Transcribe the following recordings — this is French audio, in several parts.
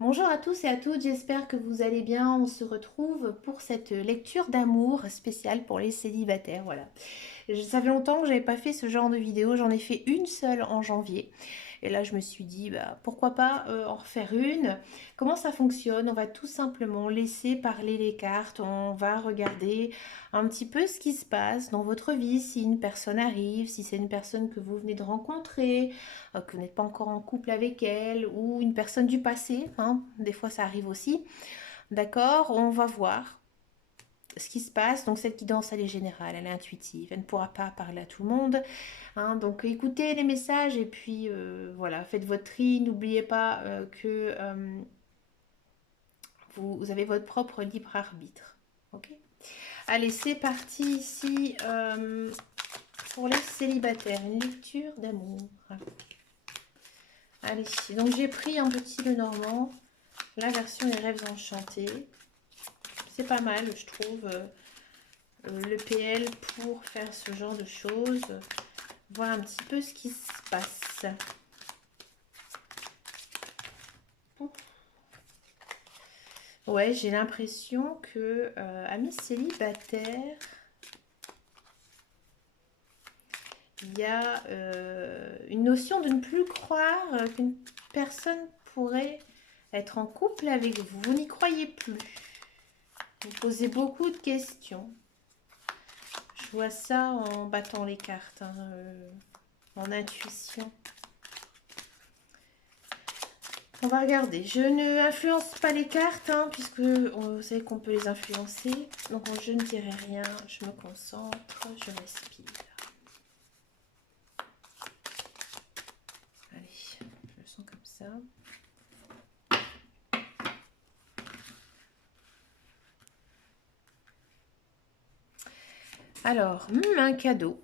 Bonjour à tous et à toutes, j'espère que vous allez bien. On se retrouve pour cette lecture d'amour spéciale pour les célibataires. Voilà. Ça fait longtemps que j'avais pas fait ce genre de vidéo, j'en ai fait une seule en janvier. Et là, je me suis dit, bah, pourquoi pas en refaire une. Comment ça fonctionne? On va tout simplement laisser parler les cartes, on va regarder un petit peu ce qui se passe dans votre vie, si une personne arrive, si c'est une personne que vous venez de rencontrer, que vous n'êtes pas encore en couple avec elle, ou une personne du passé, hein, des fois ça arrive aussi. D'accord, on va voir ce qui se passe. Donc cette guidance, elle est générale, elle est intuitive, elle ne pourra pas parler à tout le monde. Hein. Donc écoutez les messages et puis voilà, faites votre tri. N'oubliez pas que vous avez votre propre libre arbitre. Ok. Allez, c'est parti ici pour les célibataires, une lecture d'amour. Allez, donc j'ai pris un petit Lenormand, la version des rêves enchantés. C'est pas mal, je trouve, le PL pour faire ce genre de choses. Voir un petit peu ce qui se passe. Ouais, j'ai l'impression que, amis célibataires, il y a une notion de ne plus croire qu'une personne pourrait être en couple avec vous. Vous n'y croyez plus. Vous posez beaucoup de questions. Je vois ça en battant les cartes, hein, en intuition. On va regarder. Je ne influence pas les cartes, hein, puisque on sait qu'on peut les influencer. Donc je ne dirai rien, je me concentre, je respire. Allez, je le sens comme ça. Alors, un cadeau.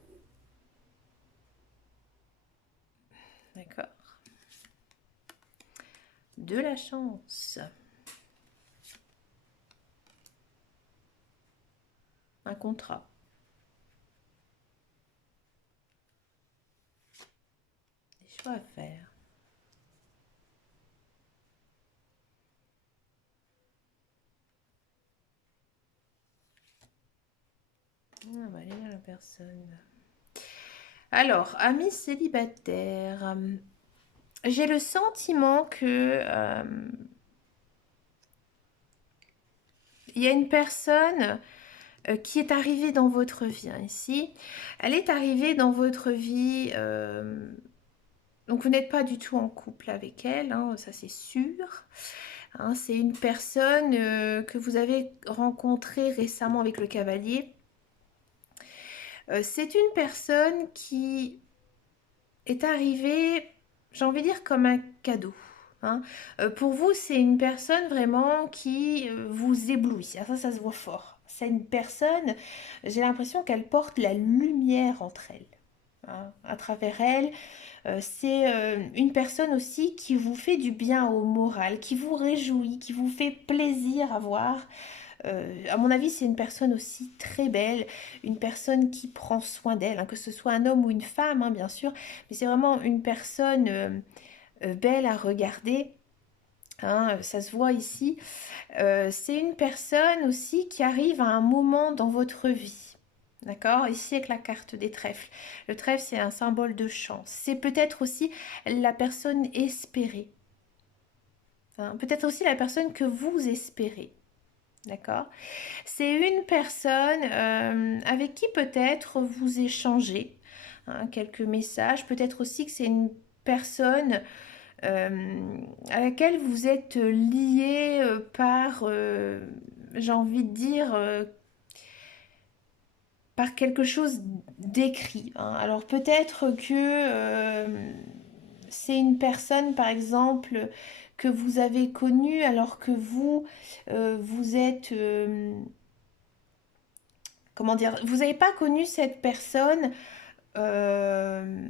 D'accord. De la chance. Un contrat. Des choix à faire. On va aller à la personne. Alors, amis célibataires, j'ai le sentiment que il y a une personne qui est arrivée dans votre vie, hein, ici. Elle est arrivée dans votre vie, donc vous n'êtes pas du tout en couple avec elle, hein, ça c'est sûr. Hein, c'est une personne que vous avez rencontrée récemment avec le cavalier. C'est une personne qui est arrivée, j'ai envie de dire, comme un cadeau. Hein. Pour vous, c'est une personne vraiment qui vous éblouit. Ah, ça se voit fort. C'est une personne, j'ai l'impression qu'elle porte la lumière entre elles. Hein. À travers elle, c'est une personne aussi qui vous fait du bien au moral, qui vous réjouit, qui vous fait plaisir à voir. À mon avis, c'est une personne aussi très belle, une personne qui prend soin d'elle, hein, que ce soit un homme ou une femme, hein, bien sûr, mais c'est vraiment une personne belle à regarder. Hein, ça se voit ici. C'est une personne aussi qui arrive à un moment dans votre vie. D'accord? Ici avec la carte des trèfles. Le trèfle, c'est un symbole de chance. C'est peut-être aussi la personne espérée. Hein, peut-être aussi la personne que vous espérez. D'accord? C'est une personne avec qui peut-être vous échangez, hein, quelques messages. Peut-être aussi que c'est une personne à laquelle vous êtes lié par, j'ai envie de dire, par quelque chose d'écrit. Hein. Alors peut-être que c'est une personne, par exemple, que vous avez connue alors que vous, vous êtes... comment dire, vous n'avez pas connu cette personne, euh,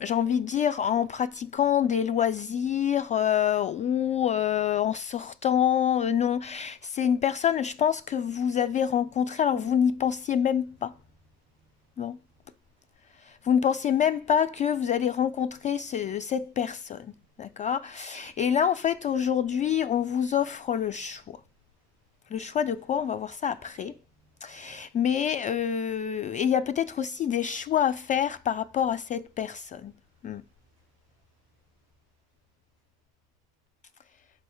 j'ai envie de dire, en pratiquant des loisirs ou en sortant, non. C'est une personne, je pense, que vous avez rencontrée, alors vous n'y pensiez même pas. Bon. Vous ne pensiez même pas que vous allez rencontrer cette personne. D'accord? Et là, en fait, aujourd'hui, on vous offre le choix. Le choix de quoi? On va voir ça après. Mais et il y a peut-être aussi des choix à faire par rapport à cette personne. Hmm.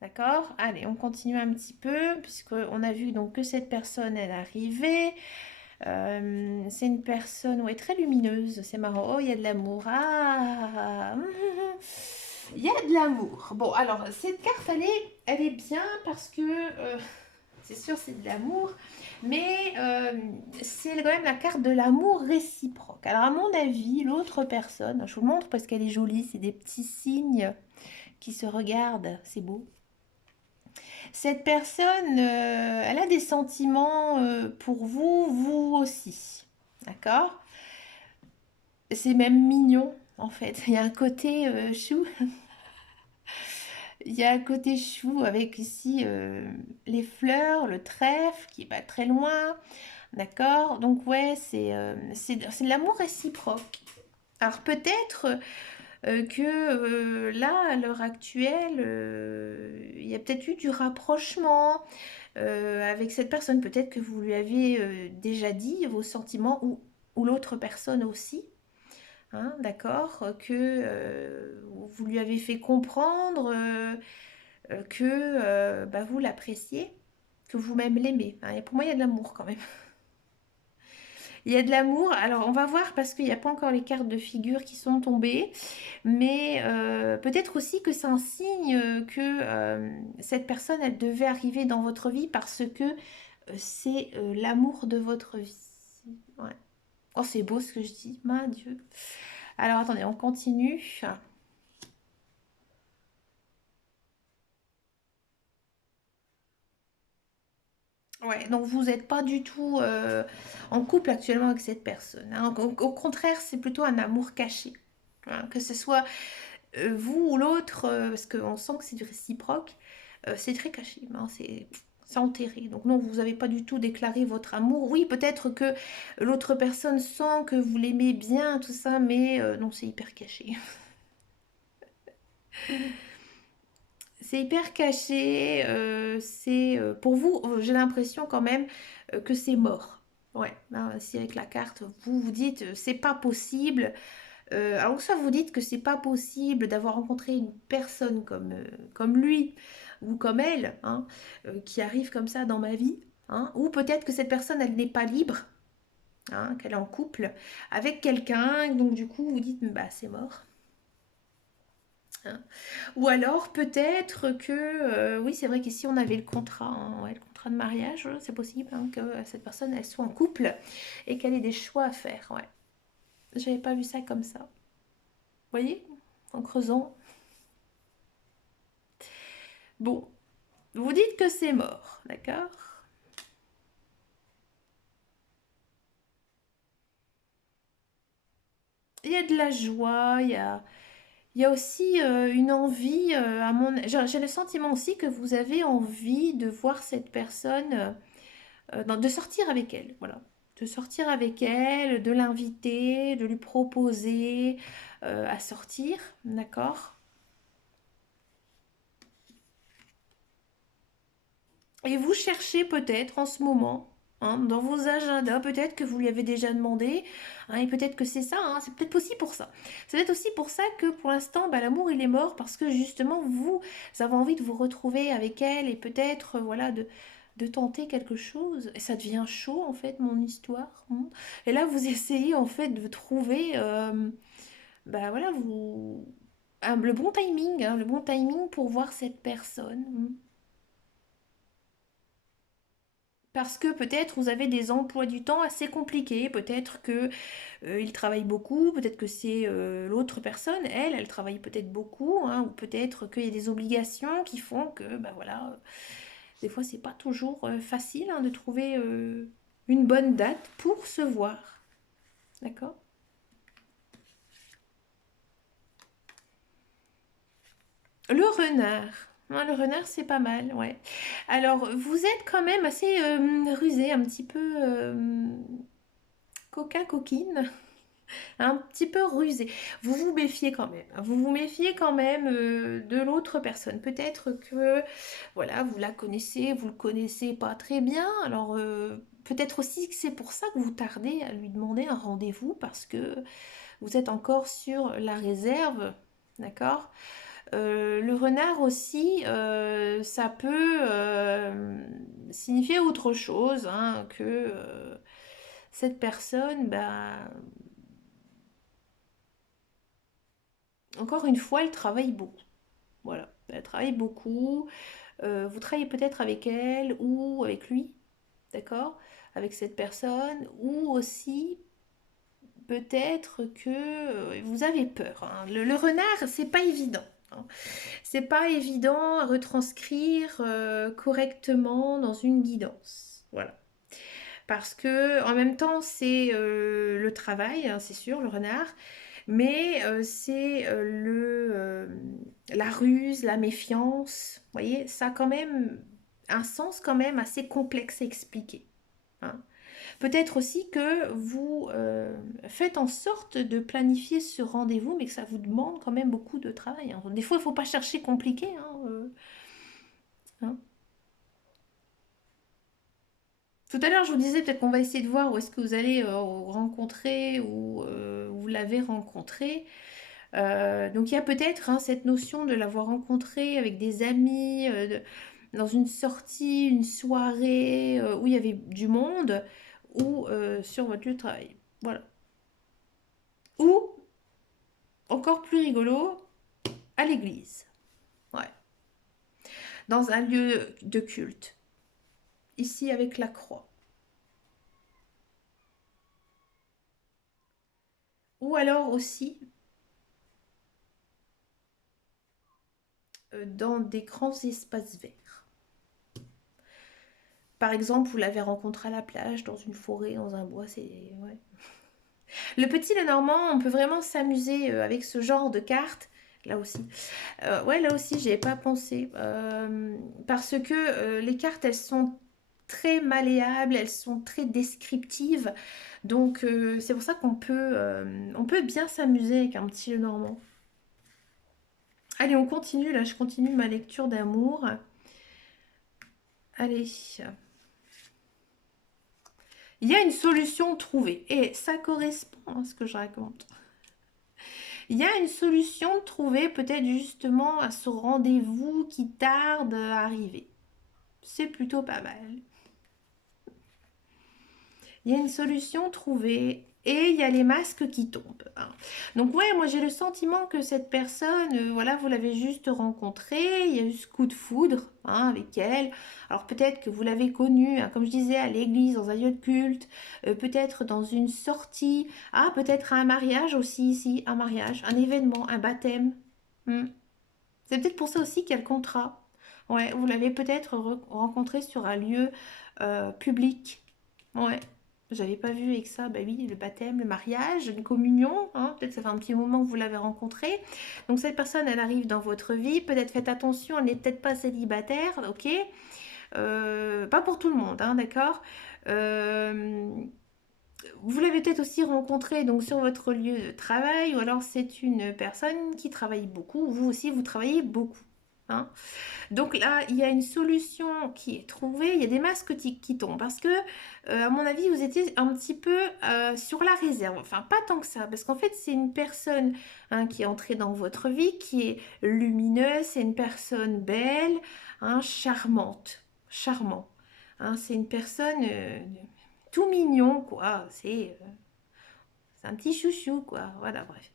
D'accord? Allez, on continue un petit peu, puisqu'on a vu donc que cette personne, elle arrivait. C'est une personne, ouais, très lumineuse. C'est marrant. Oh, il y a de l'amour. Ah! Il y a de l'amour. Bon, alors, cette carte, elle est bien parce que c'est sûr, c'est de l'amour, mais c'est quand même la carte de l'amour réciproque. Alors, à mon avis, l'autre personne, je vous le montre parce qu'elle est jolie, c'est des petits signes qui se regardent, c'est beau. Cette personne, elle a des sentiments pour vous, vous aussi. D'accord? C'est même mignon, en fait. Il y a un côté chou. Il y a un côté chou avec ici les fleurs, le trèfle qui est pas très loin. D'accord? Donc ouais, c'est de l'amour réciproque. Alors peut-être que là, à l'heure actuelle, il y a peut-être eu du rapprochement avec cette personne. Peut-être que vous lui avez déjà dit vos sentiments ou l'autre personne aussi. Hein, d'accord? Que vous lui avez fait comprendre que bah, vous l'appréciez, que vous-même l'aimez. Hein. Et pour moi, il y a de l'amour quand même. Il y a de l'amour. Alors, on va voir parce qu'il n'y a pas encore les cartes de figure qui sont tombées. Mais peut-être aussi que c'est un signe que cette personne, elle devait arriver dans votre vie parce que c'est l'amour de votre vie. Ouais. Oh, c'est beau ce que je dis. Mon Dieu. Alors, attendez, on continue. Ouais, donc vous n'êtes pas du tout en couple actuellement avec cette personne. Hein. Au contraire, c'est plutôt un amour caché. Hein. Que ce soit vous ou l'autre, parce qu'on sent que c'est du réciproque, c'est très caché. Hein. C'est enterré. Donc non, vous n'avez pas du tout déclaré votre amour. Oui, peut-être que l'autre personne sent que vous l'aimez bien, tout ça, mais non, c'est hyper caché. C'est hyper caché. C'est pour vous, j'ai l'impression quand même que c'est mort. Ouais, hein, si avec la carte, vous vous dites c'est pas possible. Alors soit vous dites que c'est pas possible d'avoir rencontré une personne comme lui ou comme elle, hein, qui arrive comme ça dans ma vie. Hein, ou peut-être que cette personne, elle n'est pas libre, hein, qu'elle est en couple avec quelqu'un, donc du coup vous dites bah c'est mort. Hein. Ou alors peut-être que, oui, c'est vrai qu'ici on avait le contrat, hein, ouais, le contrat de mariage, c'est possible hein, que cette personne elle soit en couple et qu'elle ait des choix à faire. Ouais, j'avais pas vu ça comme ça. Vous voyez, en creusant. Bon, vous dites que c'est mort, d'accord? Il y a de la joie, il y a aussi une envie, j'ai le sentiment aussi que vous avez envie de voir cette personne de sortir avec elle, voilà. De sortir avec elle, de l'inviter, de lui proposer à sortir, d'accord? Et vous cherchez peut-être en ce moment, hein, dans vos agendas, peut-être que vous lui avez déjà demandé, hein, et peut-être que c'est ça, hein, c'est peut-être aussi pour ça. C'est peut-être aussi pour ça que pour l'instant, bah, l'amour il est mort parce que justement vous avez envie de vous retrouver avec elle et peut-être voilà de tenter quelque chose. Et ça devient chaud en fait mon histoire. Hein. Et là vous essayez en fait de trouver, bah voilà le bon timing, hein, le bon timing pour voir cette personne. Hein. Parce que peut-être vous avez des emplois du temps assez compliqués, peut-être que il travaille beaucoup, peut-être que c'est l'autre personne, elle travaille peut-être beaucoup, hein, ou peut-être qu'il y a des obligations qui font que, ben voilà, des fois c'est pas toujours facile hein, de trouver une bonne date pour se voir, d'accord? Le renard. Hein, le renard, c'est pas mal, ouais. Alors, vous êtes quand même assez rusé, un petit peu coquin, coquine. un petit peu rusé. Vous vous méfiez quand même, hein. Vous vous méfiez quand même de l'autre personne. Peut-être que, voilà, vous la connaissez, vous le connaissez pas très bien. Alors, peut-être aussi que c'est pour ça que vous tardez à lui demander un rendez-vous parce que vous êtes encore sur la réserve, d'accord? Le renard aussi, ça peut signifier autre chose hein, que cette personne, bah, encore une fois, elle travaille beaucoup. Voilà, elle travaille beaucoup. Vous travaillez peut-être avec elle ou avec lui, d'accord? Avec cette personne, ou aussi peut-être que vous avez peur, hein. Le renard, c'est pas évident, hein. C'est pas évident à retranscrire correctement dans une guidance. Voilà. Parce que en même temps, c'est le travail, hein, c'est sûr, le renard, mais c'est la ruse, la méfiance. Vous voyez, ça a quand même un sens quand même assez complexe à expliquer, hein. Peut-être aussi que vous faites en sorte de planifier ce rendez-vous, mais que ça vous demande quand même beaucoup de travail, hein. Des fois, il ne faut pas chercher compliqué, hein, hein. Tout à l'heure, je vous disais peut-être qu'on va essayer de voir où est-ce que vous allez rencontrer ou vous l'avez rencontré. Donc il y a peut-être hein, cette notion de l'avoir rencontré avec des amis, dans une sortie, une soirée où il y avait du monde ou sur votre lieu de travail. Voilà. Ou, encore plus rigolo, à l'église. Ouais. Dans un lieu de culte. Ici avec la croix. Ou alors aussi dans des grands espaces verts. Par exemple, vous l'avez rencontré à la plage, dans une forêt, dans un bois, c'est... Ouais. Le petit Lenormand, on peut vraiment s'amuser avec ce genre de cartes. Là aussi. Ouais, là aussi, j'y ai pas pensé. Parce que les cartes, elles sont très malléables, elles sont très descriptives. Donc, c'est pour ça on peut bien s'amuser avec un petit Lenormand. Allez, on continue. Là, je continue ma lecture d'amour. Allez. Il y a une solution trouvée. Et ça correspond à ce que je raconte. Il y a une solution trouvée peut-être justement à ce rendez-vous qui tarde à arriver. C'est plutôt pas mal. Il y a une solution trouvée et il y a les masques qui tombent, hein. Donc ouais, moi j'ai le sentiment que cette personne, voilà, vous l'avez juste rencontrée, il y a eu ce coup de foudre hein, avec elle. Alors peut-être que vous l'avez connue, hein, comme je disais, à l'église, dans un lieu de culte, peut-être dans une sortie, ah peut-être à un mariage aussi ici, un mariage, un événement, un baptême. Hmm. C'est peut-être pour ça aussi qu'il y a le contrat. Ouais, vous l'avez peut-être rencontré sur un lieu public. Ouais, j'avais pas vu avec ça. Bah oui, le baptême, le mariage, une communion, hein. Peut-être ça fait un petit moment que vous l'avez rencontré. Donc cette personne, elle arrive dans votre vie. Peut-être faites attention, elle n'est peut-être pas célibataire, ok? Pas pour tout le monde, hein, d'accord? Euh, Vous l'avez peut-être aussi rencontré donc sur votre lieu de travail, ou alors c'est une personne qui travaille beaucoup, vous aussi vous travaillez beaucoup, hein. Donc là, il y a une solution qui est trouvée, il y a des masques qui tombent, parce que, à mon avis, vous étiez un petit peu sur la réserve, enfin pas tant que ça, parce qu'en fait, c'est une personne hein, qui est entrée dans votre vie, qui est lumineuse, c'est une personne belle, hein, charmante, charmant, hein, c'est une personne tout mignon, quoi, c'est un petit chouchou, quoi, voilà, bref.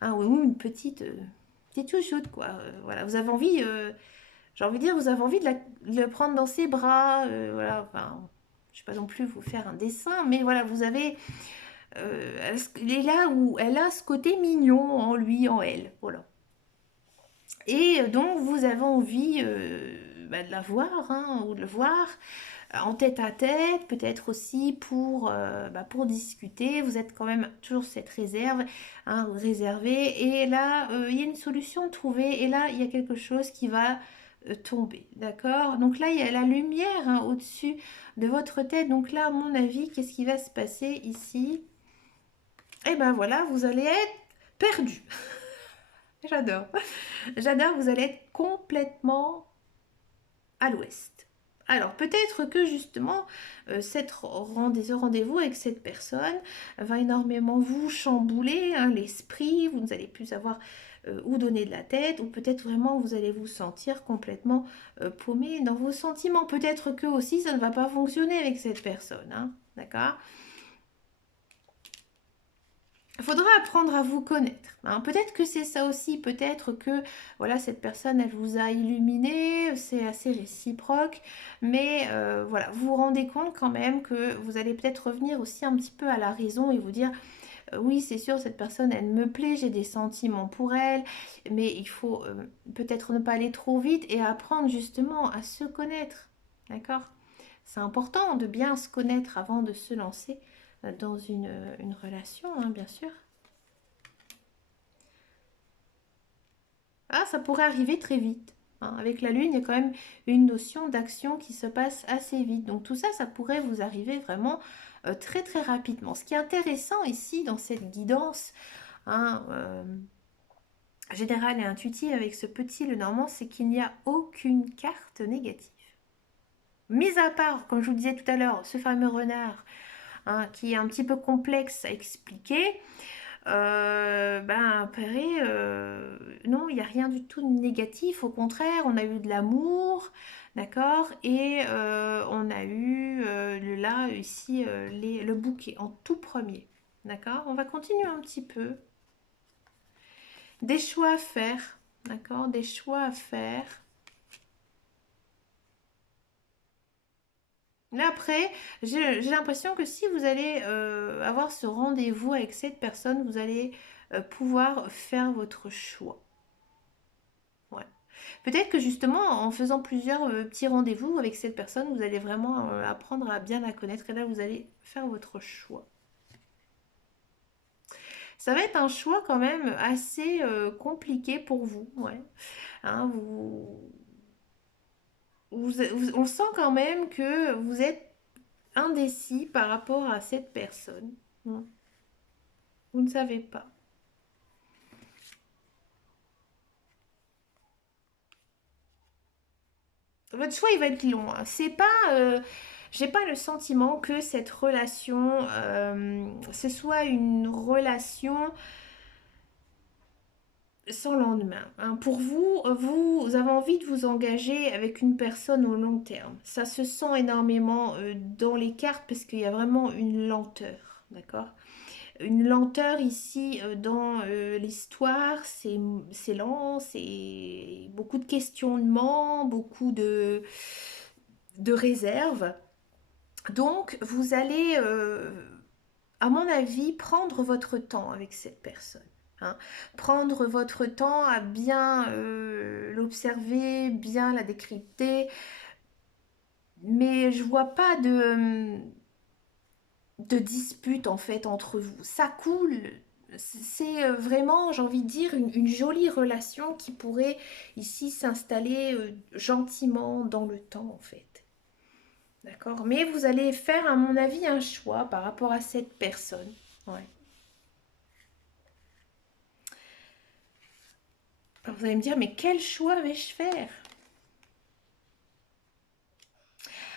Hein, ou une petite chouchoute, quoi, voilà, vous avez envie... j'ai envie de dire, vous avez envie de le prendre dans ses bras, voilà, enfin, je ne vais pas non plus vous faire un dessin, mais voilà, vous avez, elle est là où elle a ce côté mignon en lui, en elle, voilà. Et donc, vous avez envie bah, de la voir, hein, ou de le voir en tête à tête, peut-être aussi bah, pour discuter. Vous êtes quand même toujours cette réserve, hein, réservée. Et là, il y a une solution trouvée. Et là, il y a quelque chose qui va tomber. D'accord? Donc là, il y a la lumière hein, au-dessus de votre tête. Donc là, à mon avis, qu'est-ce qui va se passer ici? et ben voilà, vous allez être perdu. J'adore. J'adore, vous allez être complètement à l'ouest. Alors peut-être que justement ce rendez-vous avec cette personne va énormément vous chambouler hein, l'esprit, vous n'allez plus savoir où donner de la tête, ou peut-être vraiment vous allez vous sentir complètement paumé dans vos sentiments. Peut-être que aussi ça ne va pas fonctionner avec cette personne, hein, d'accord? Il faudra apprendre à vous connaître, hein. Peut-être que c'est ça aussi, peut-être que voilà, cette personne, elle vous a illuminé, c'est assez réciproque, mais voilà, vous vous rendez compte quand même que vous allez peut-être revenir aussi un petit peu à la raison et vous dire, oui, c'est sûr, cette personne, elle me plaît, j'ai des sentiments pour elle, mais il faut peut-être ne pas aller trop vite et apprendre justement à se connaître, d'accord? C'est important de bien se connaître avant de se lancer dans une relation, hein, bien sûr. Ah, ça pourrait arriver très vite, hein. Avec la Lune, il y a quand même une notion d'action qui se passe assez vite. Donc tout ça, ça pourrait vous arriver vraiment très très rapidement. Ce qui est intéressant ici dans cette guidance hein, générale et intuitive avec ce petit le normand, c'est qu'il n'y a aucune carte négative. Mis à part, comme je vous disais tout à l'heure, ce fameux renard hein, qui est un petit peu complexe à expliquer, ben, Perret, non, il n'y a rien du tout de négatif. Au contraire, on a eu de l'amour, d'accord? Et on a eu là, ici, le bouquet en tout premier, d'accord? On va continuer un petit peu. Des choix à faire, d'accord? Des choix à faire. Là, après, j'ai l'impression que si vous allez avoir ce rendez-vous avec cette personne, vous allez pouvoir faire votre choix. Ouais. Peut-être que justement, en faisant plusieurs petits rendez-vous avec cette personne, vous allez vraiment apprendre à bien la connaître et là, vous allez faire votre choix. Ça va être un choix quand même assez compliqué pour vous. Ouais. Hein, on sent quand même que vous êtes indécis par rapport à cette personne. Hein. Vous ne savez pas. Votre choix, il va être long, hein. C'est pas, j'ai pas le sentiment que cette relation, ce soit une relation sans lendemain, hein. Pour vous, vous avez envie de vous engager avec une personne au long terme. Ça se sent énormément dans les cartes parce qu'il y a vraiment une lenteur, d'accord? Une lenteur ici dans l'histoire, c'est lent, c'est beaucoup de questionnements, beaucoup de réserves. Donc, vous allez, à mon avis, prendre votre temps avec cette personne, hein. Prendre votre temps à bien l'observer, bien la décrypter. Mais je vois pas de dispute en fait entre vous. Ça coule. C'est vraiment, j'ai envie de dire, une jolie relation qui pourrait ici s'installer gentiment dans le temps en fait. D'accord? Mais vous allez faire, à mon avis, un choix par rapport à cette personne. Ouais. Alors, vous allez me dire, mais quel choix vais-je faire?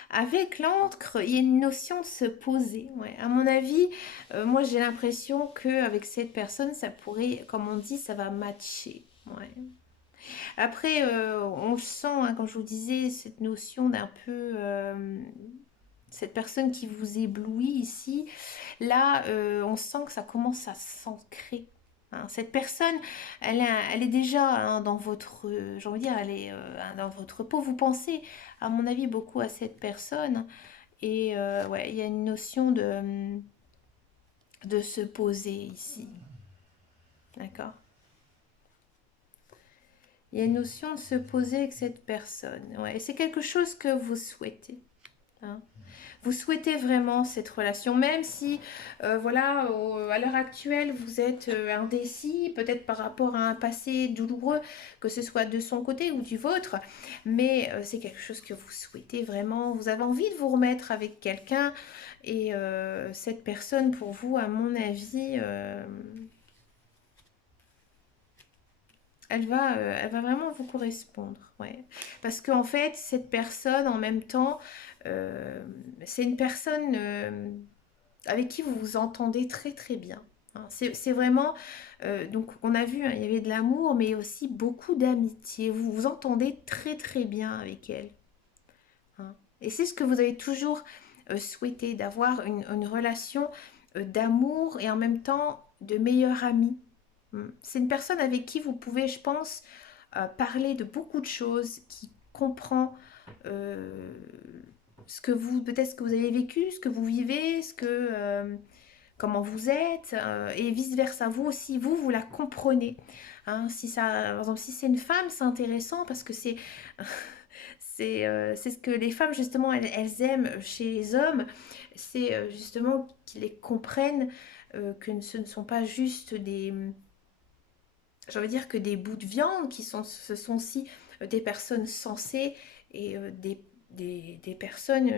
Avec l'encre, il y a une notion de se poser. Ouais. À mon avis, moi j'ai l'impression qu'avec cette personne, ça pourrait, comme on dit, ça va matcher. Ouais. Après, on le sent, hein, comme je vous disais, cette notion d'un peu... cette personne qui vous éblouit ici, là, on sent que ça commence à s'ancrer. Hein. Cette personne, elle est déjà hein, dans votre, j'ai envie de dire, elle est dans votre peau. Vous pensez, à mon avis, beaucoup à cette personne. Et ouais, il y a une notion de se poser ici. D'accord? Il y a une notion de se poser avec cette personne. Ouais, et c'est quelque chose que vous souhaitez. hein. Vous souhaitez vraiment cette relation, même si, voilà, à l'heure actuelle, vous êtes indécis, peut-être par rapport à un passé douloureux, que ce soit de son côté ou du vôtre, mais c'est quelque chose que vous souhaitez vraiment. Vous avez envie de vous remettre avec quelqu'un, et cette personne, pour vous, à mon avis, elle va vraiment vous correspondre, ouais. Parce qu'en fait, cette personne, en même temps, euh, c'est une personne avec qui vous vous entendez très très bien, hein. C'est vraiment, donc on a vu, hein, il y avait de l'amour, mais aussi beaucoup d'amitié. Vous vous entendez très très bien avec elle, hein. Et c'est ce que vous avez toujours souhaité, d'avoir une relation d'amour et en même temps de meilleur ami. C'est une personne avec qui vous pouvez, je pense, parler de beaucoup de choses, qui comprend euh, ce que vous, peut-être ce que vous avez vécu, ce que vous vivez, comment vous êtes, et vice versa. Vous aussi, vous la comprenez, hein. Si ça, par exemple, si c'est une femme, c'est intéressant parce que c'est ce que les femmes justement elles aiment chez les hommes, c'est justement qu'ils les comprennent, que ce ne sont pas juste des, j'ai envie de dire, que des bouts de viande, ce sont aussi des personnes sensées, et des personnes,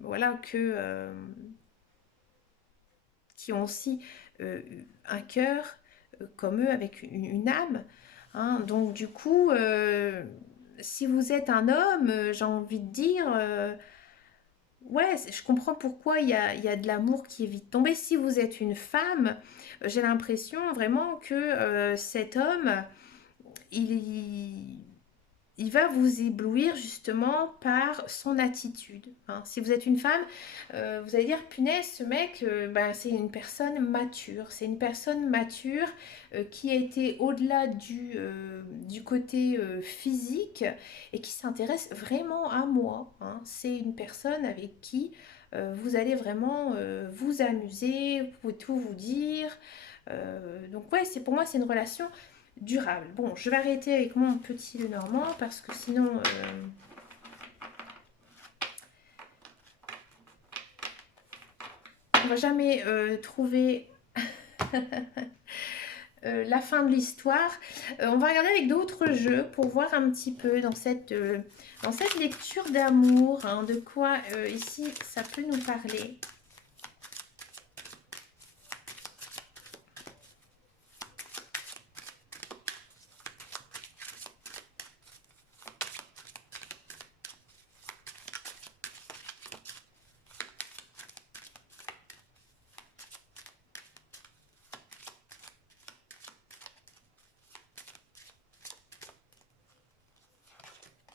voilà, qui ont aussi euh, un cœur comme eux, avec une âme, hein. Donc du coup, si vous êtes un homme, j'ai envie de dire, ouais, je comprends pourquoi il y a de l'amour qui est vite tombé. Si vous êtes une femme, j'ai l'impression vraiment que cet homme, il, il va vous éblouir justement par son attitude, hein. Si vous êtes une femme, vous allez dire, punaise, ce mec, ben, c'est une personne mature. C'est une personne mature qui a été au-delà du côté physique, et qui s'intéresse vraiment à moi, hein. C'est une personne avec qui vous allez vraiment vous amuser, vous pouvez tout vous dire. Donc ouais, c'est, pour moi, c'est une relation durable. Bon, je vais arrêter avec mon petit Lenormand parce que sinon, on va jamais trouver la fin de l'histoire. On va regarder avec d'autres jeux pour voir un petit peu dans cette lecture d'amour, hein, de quoi ici ça peut nous parler.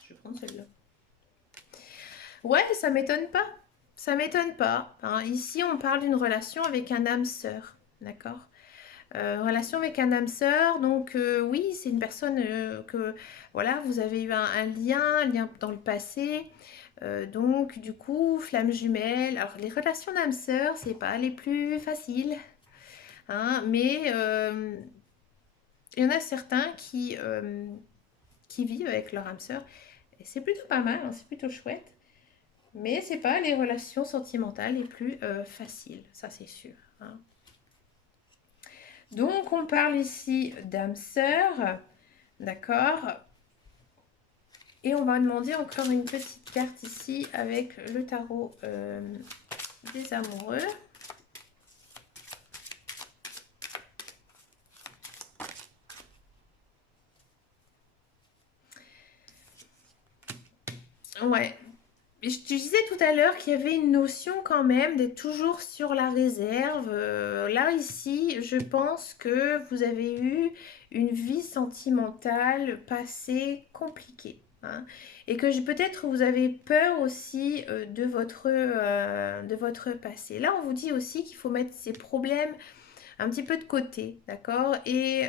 Je vais prendre celle-là. Ouais, ça m'étonne pas. Ça m'étonne pas, hein. Ici, on parle d'une relation avec un âme sœur, d'accord? Relation avec un âme sœur, donc oui, c'est une personne que, voilà, vous avez eu un lien dans le passé. Donc, du coup, flamme jumelle. Alors, les relations d'âme sœur, c'est pas les plus faciles, hein, mais il y en a certains qui vivent avec leur âme sœur. Et c'est plutôt pas mal, hein, c'est plutôt chouette. Mais c'est pas les relations sentimentales les plus faciles, ça c'est sûr, hein. Donc, on parle ici d'âme sœur, d'accord? Et on va demander encore une petite carte ici avec le tarot des amoureux. Ouais. Et je te disais tout à l'heure qu'il y avait une notion quand même d'être toujours sur la réserve. Là, ici, je pense que vous avez eu une vie sentimentale passée compliquée, hein. Et que peut-être vous avez peur aussi de votre passé. Là, on vous dit aussi qu'il faut mettre ces problèmes un petit peu de côté, d'accord? Et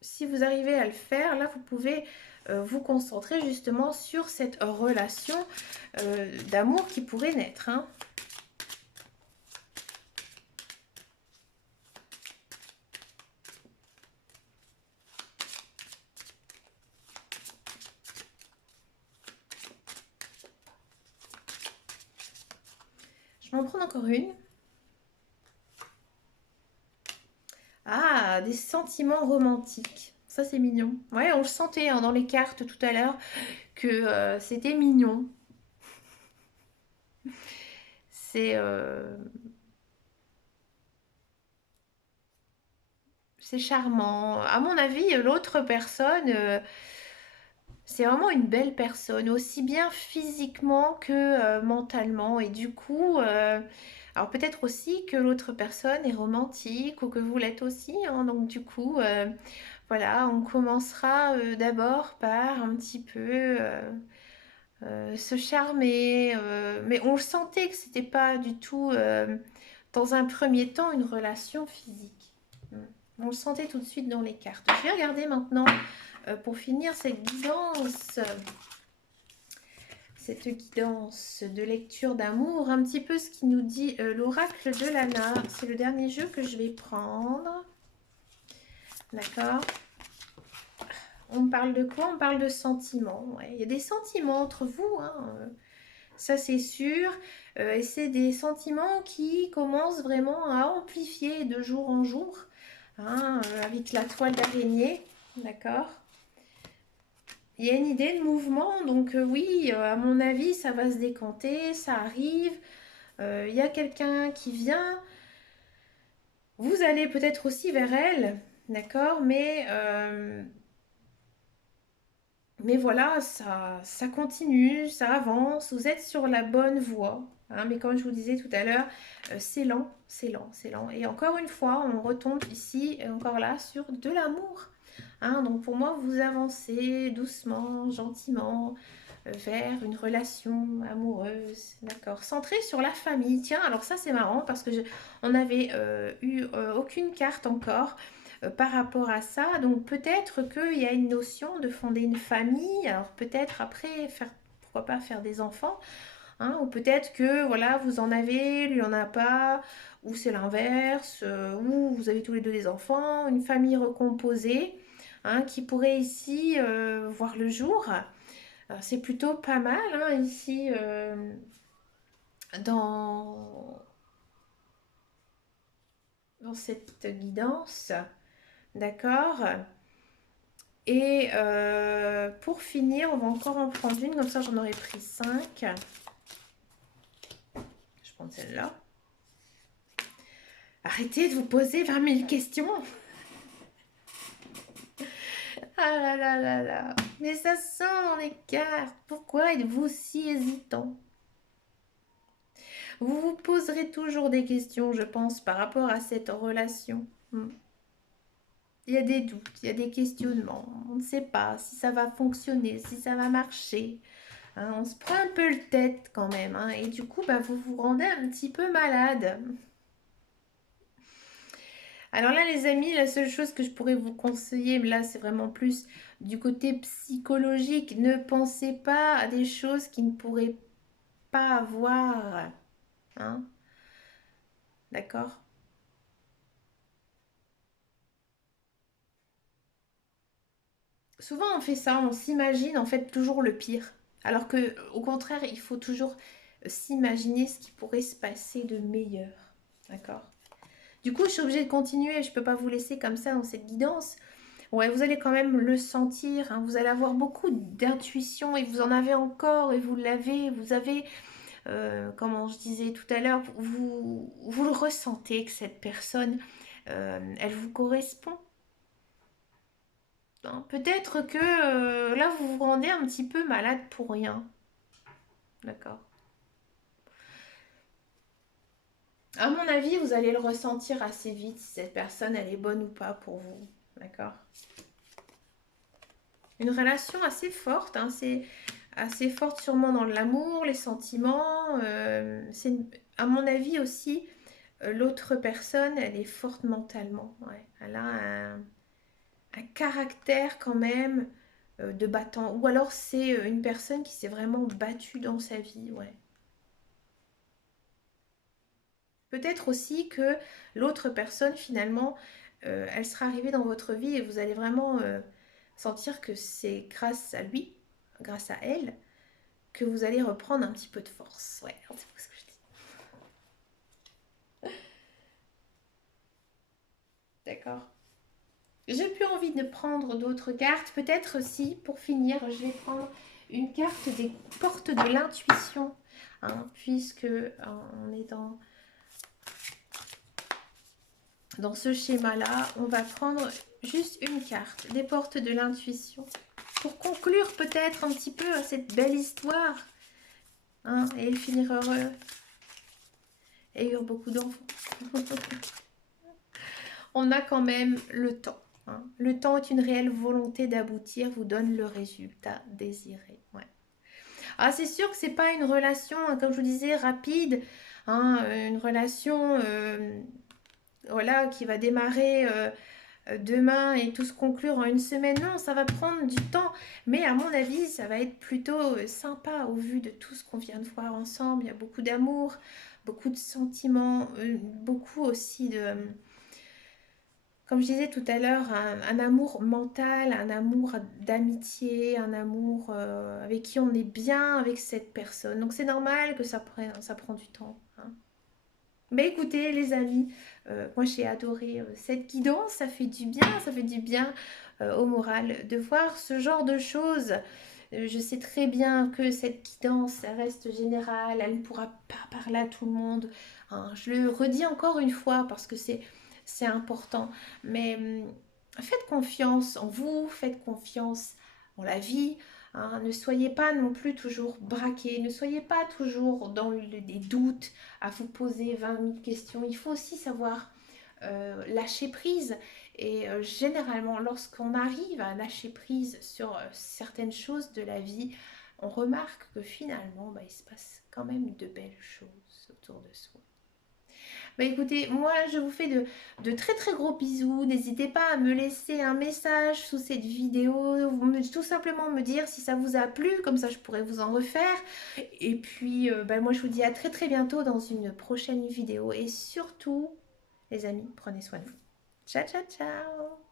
si vous arrivez à le faire, là, vous pouvez vous concentrer justement sur cette relation d'amour qui pourrait naître, hein. Je vais en prendre encore une. Ah, des sentiments romantiques. Ça, c'est mignon. Ouais, on le sentait hein, dans les cartes tout à l'heure que c'était mignon. C'est c'est charmant. À mon avis, l'autre personne, c'est vraiment une belle personne, aussi bien physiquement que mentalement. Et du coup, alors peut-être aussi que l'autre personne est romantique ou que vous l'êtes aussi, hein. Donc du coup, voilà, on commencera d'abord par un petit peu se charmer. Mais on le sentait que c'était pas du tout, dans un premier temps, une relation physique. Mm. On le sentait tout de suite dans les cartes. Je vais regarder maintenant, pour finir cette guidance de lecture d'amour, un petit peu ce qui nous dit l'oracle de Lana. C'est le dernier jeu que je vais prendre. D'accord. On parle de quoi? On parle de sentiments. Ouais. Il y a des sentiments entre vous, hein, ça c'est sûr. Et c'est des sentiments qui commencent vraiment à amplifier de jour en jour, hein, avec la toile d'araignée. D'accord. Il y a une idée de mouvement, donc oui, à mon avis, ça va se décanter, ça arrive. Il y a quelqu'un qui vient, vous allez peut-être aussi vers elle, d'accord, mais voilà, ça continue, ça avance, vous êtes sur la bonne voie. Hein, mais comme je vous disais tout à l'heure, c'est lent, c'est lent, c'est lent. Et encore une fois, on retombe ici, encore là, sur de l'amour. Hein, donc pour moi, vous avancez doucement, gentiment, vers une relation amoureuse, d'accord, centrée sur la famille. Tiens, alors ça c'est marrant parce que on n'avait eu aucune carte encore par rapport à ça. Donc peut-être qu'il y a une notion de fonder une famille. Alors peut-être après faire, pourquoi pas faire des enfants, hein, ou peut-être que voilà vous en avez, lui en a pas, ou c'est l'inverse, ou vous avez tous les deux des enfants, une famille recomposée, hein, qui pourrait ici voir le jour. C'est plutôt pas mal hein, ici dans, dans cette guidance. D'accord. Et pour finir, on va encore en prendre une, comme ça j'en aurais pris 5. Je prends celle-là. Arrêtez de vous poser 20 000 questions. Ah là là là là. Mais ça sent dans les cartes. Pourquoi êtes-vous si hésitant? Vous vous poserez toujours des questions, je pense, par rapport à cette relation. Il y a des doutes, il y a des questionnements. On ne sait pas si ça va fonctionner, si ça va marcher. Hein, on se prend un peu le tête quand même. Hein, et du coup, bah, vous vous rendez un petit peu malade. Alors là, les amis, la seule chose que je pourrais vous conseiller, mais là, c'est vraiment plus du côté psychologique. Ne pensez pas à des choses qui ne pourraient pas avoir. Hein, d'accord? Souvent, on fait ça, on s'imagine en fait toujours le pire. Alors que, au contraire, il faut toujours s'imaginer ce qui pourrait se passer de meilleur. D'accord? Du coup, je suis obligée de continuer. Je ne peux pas vous laisser comme ça dans cette guidance. Ouais, vous allez quand même le sentir. Hein, vous allez avoir beaucoup d'intuition et vous en avez encore et vous l'avez. Vous avez, comment je disais tout à l'heure, vous le ressentez que cette personne, elle vous correspond. Hein, peut-être que là, vous vous rendez un petit peu malade pour rien. D'accord. À mon avis, vous allez le ressentir assez vite si cette personne, elle est bonne ou pas pour vous. D'accord. Une relation assez forte, hein, c'est assez forte sûrement dans l'amour, les sentiments. À mon avis aussi, l'autre personne, elle est forte mentalement. Ouais. Elle a un caractère quand même de battant. Ou alors c'est une personne qui s'est vraiment battue dans sa vie. Ouais. Peut-être aussi que l'autre personne, finalement, elle sera arrivée dans votre vie et vous allez vraiment sentir que c'est grâce à lui, grâce à elle, que vous allez reprendre un petit peu de force. Ouais, c'est ce que je dis. D'accord? J'ai plus envie de prendre d'autres cartes. Peut-être aussi, pour finir, je vais prendre une carte des portes de l'intuition. Hein, puisque on est dans ce schéma-là, on va prendre juste une carte des portes de l'intuition. Pour conclure peut-être un petit peu cette belle histoire. Hein, et finir heureux. Et eu beaucoup d'enfants. On a quand même le temps. Hein. Le temps est une réelle volonté d'aboutir, vous donne le résultat désiré. Ouais. Ah, c'est sûr que c'est pas une relation, hein, comme je vous disais, rapide. Hein, une relation voilà, qui va démarrer demain et tout se conclure en une semaine. Non, ça va prendre du temps. Mais à mon avis, ça va être plutôt sympa au vu de tout ce qu'on vient de voir ensemble. Il y a beaucoup d'amour, beaucoup de sentiments, beaucoup aussi de comme je disais tout à l'heure, un amour mental, un amour d'amitié, un amour avec qui on est bien avec cette personne. Donc c'est normal que ça prend du temps. Hein. Mais écoutez les amis, moi j'ai adoré cette guidance, ça fait du bien au moral de voir ce genre de choses. Je sais très bien que cette guidance, elle reste générale, elle ne pourra pas parler à tout le monde. Hein. Je le redis encore une fois parce que c'est important. Mais faites confiance en vous, faites confiance en la vie. Hein. Ne soyez pas non plus toujours braqués, ne soyez pas toujours dans des doutes à vous poser 20 000 questions. Il faut aussi savoir lâcher prise. Et généralement, lorsqu'on arrive à lâcher prise sur certaines choses de la vie, on remarque que finalement, bah, il se passe quand même de belles choses autour de soi. Bah écoutez, moi je vous fais de très très gros bisous. N'hésitez pas à me laisser un message sous cette vidéo, tout simplement me dire si ça vous a plu, comme ça je pourrais vous en refaire. Et puis bah, moi je vous dis à très très bientôt dans une prochaine vidéo. Et surtout, les amis, prenez soin de vous. Ciao ciao ciao.